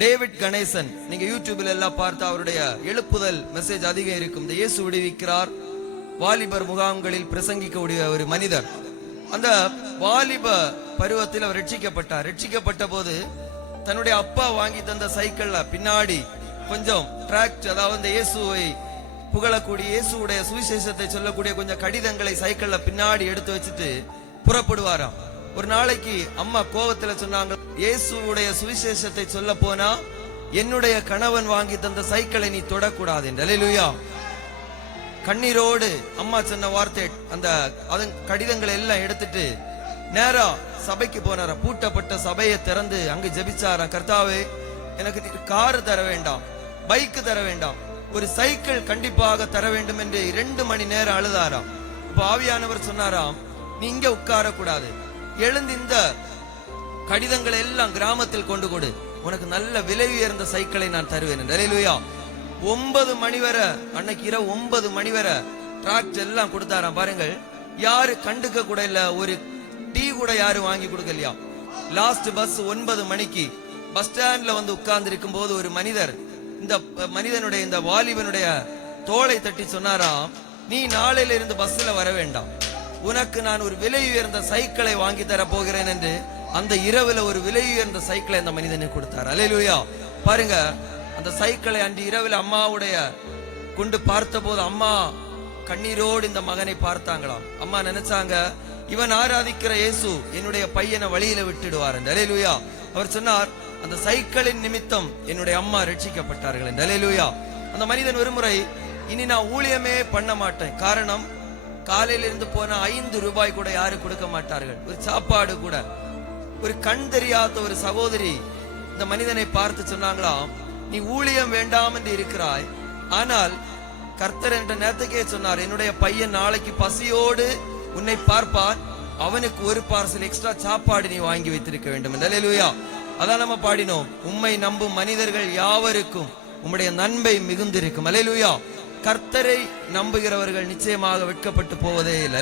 David Ganesan, நீங்க யூடியூப்ல எல்லாம் பார்த்து அவருடைய எழுப்புதல் மெசேஜ் அதிகம் இருக்கும். இந்த இயேசு விடுவிக்கிறார் வாலிபர் முகாம்களில் பிரசங்கிக்கக்கூடிய ஒரு மனிதர். அந்த வாலிப பருவத்தில் அவர் ரட்சிக்கப்பட்ட போது தன்னுடைய அப்பா வாங்கி தந்த சைக்கிள்ல பின்னாடி கொஞ்சம் டிராக்ட், அதாவது இயேசுவை புகழக்கூடிய இயேசுடைய சுவிசேஷத்தை சொல்லக்கூடிய கொஞ்சம் கடிதங்களை சைக்கிள்ல பின்னாடி எடுத்து வச்சுட்டு புறப்படுவாராம். ஒரு நாளைக்கு அம்மா கோவத்துல சொன்னாங்க, இயேசுடைய சுவிசேஷத்தை சொல்ல போனா என்னுடைய கணவன் வாங்கி தந்த சைக்கிளை நீ தொடக்கூடாது என்று. அல்லேலூயா. கண்ணீரோடு அம்மா சொன்ன வார்த்தை, அந்த அதன் கடிதங்களை எல்லாம் எடுத்துட்டு நேரா சபைக்கு போனாரா. பூட்டப்பட்ட சபையை திறந்து அங்கு ஜெபிச்சாரா, கர்த்தாவே எனக்கு கார் தர வேண்டாம், பைக் தர வேண்டாம், ஒரு சைக்கிள் கண்டிப்பாக தர வேண்டும் என்று 2 மணி நேரம் அழுதாராம். இப்ப ஆவியானவர் சொன்னாராம், நீ இங்க உட்கார கூடாது, எழுந்து இந்த கடிதங்களை எல்லாம் கிராமத்தில் கொண்டு கொடு, உனக்கு நல்ல விலை உயர்ந்த சைக்கிளை நான் தருவேன். அல்லேலூயா. 9 மணி வரை, அன்னைக்கு இரவு 9 மணி வரை டிராக்ட் எல்லாம் கொடுத்தாராம். பாருங்கள், யாரு கண்டுக்க கூட இல்ல, ஒரு டீ கூட யாரு வாங்கி கொடுக்கலையா. லாஸ்ட் பஸ் 9 மணிக்கு பஸ் ஸ்டாண்ட்ல வந்து உட்கார்ந்து இருக்கும் போது ஒரு மனிதர் இந்த மனிதனுடைய, இந்த வாலிபனுடைய தோளை தட்டி சொன்னாராம், நீ நாளையில இருந்து பஸ்ல வர வேண்டாம், உனக்கு நான் ஒரு விலை உயர்ந்த சைக்கிளை வாங்கி தர போகிறேன் என்று அந்த இரவுல ஒரு விலை உயர்ந்த சைக்கிளை அந்த மனிதனுக்கு கொடுத்தார். அல்லேலூயா. பாருங்க, அந்த சைக்கிளை அன்று இரவுல அம்மாவுடைய கொண்டு பார்த்த போது அம்மா கண்ணீரோடு இந்த மகனை பார்த்தாங்களாம். அம்மா நினைச்சாங்க, இவன் ஆராதிக்கிற இயேசு என்னுடைய பையனை வழியில விட்டுடுவார் என்று. அல்லேலூயா. அவர் சொன்னார், அந்த சைக்கிளின் நிமித்தம் என்னுடைய அம்மா ரட்சிக்கப்பட்டார்கள் என்று. அல்லேலூயா. அந்த மனிதன் ஒருமுறை, இனி நான் ஊழியமே பண்ண மாட்டேன், காரணம் காலையில இருந்து போன 5 ரூபாய் கூட யாரு கொடுக்க மாட்டார்கள், ஒரு சாப்பாடு கூட. ஒரு கண் தெரியாத ஒரு சகோதரி இந்த மனிதனை பார்த்து சொன்னாங்களாம், நீ ஊழியம் வேண்டாம் என்று இருக்கிறாய், ஆனால் கர்த்தர் என்ற நேரத்துக்கே சொன்னார், என்னுடைய பையன் நாளைக்கு பசியோடு உன்னை பார்ப்பார், அவனுக்கு ஒரு பார்சல் எக்ஸ்ட்ரா சாப்பாடு நீ வாங்கி வைத்திருக்க வேண்டும் என்று. அல்லேலூயா. அதான் நம்ம பாடினோம், உம்மை நம்பும் மனிதர்கள் யாவருக்கும் உம்முடைய நன்மை மிகுந்திருக்கும். அல்லேலூயா. கர்த்தரை நம்புகிறவர்கள் நிச்சயமாக வெட்கப்பட்டு போவதே இல்லை.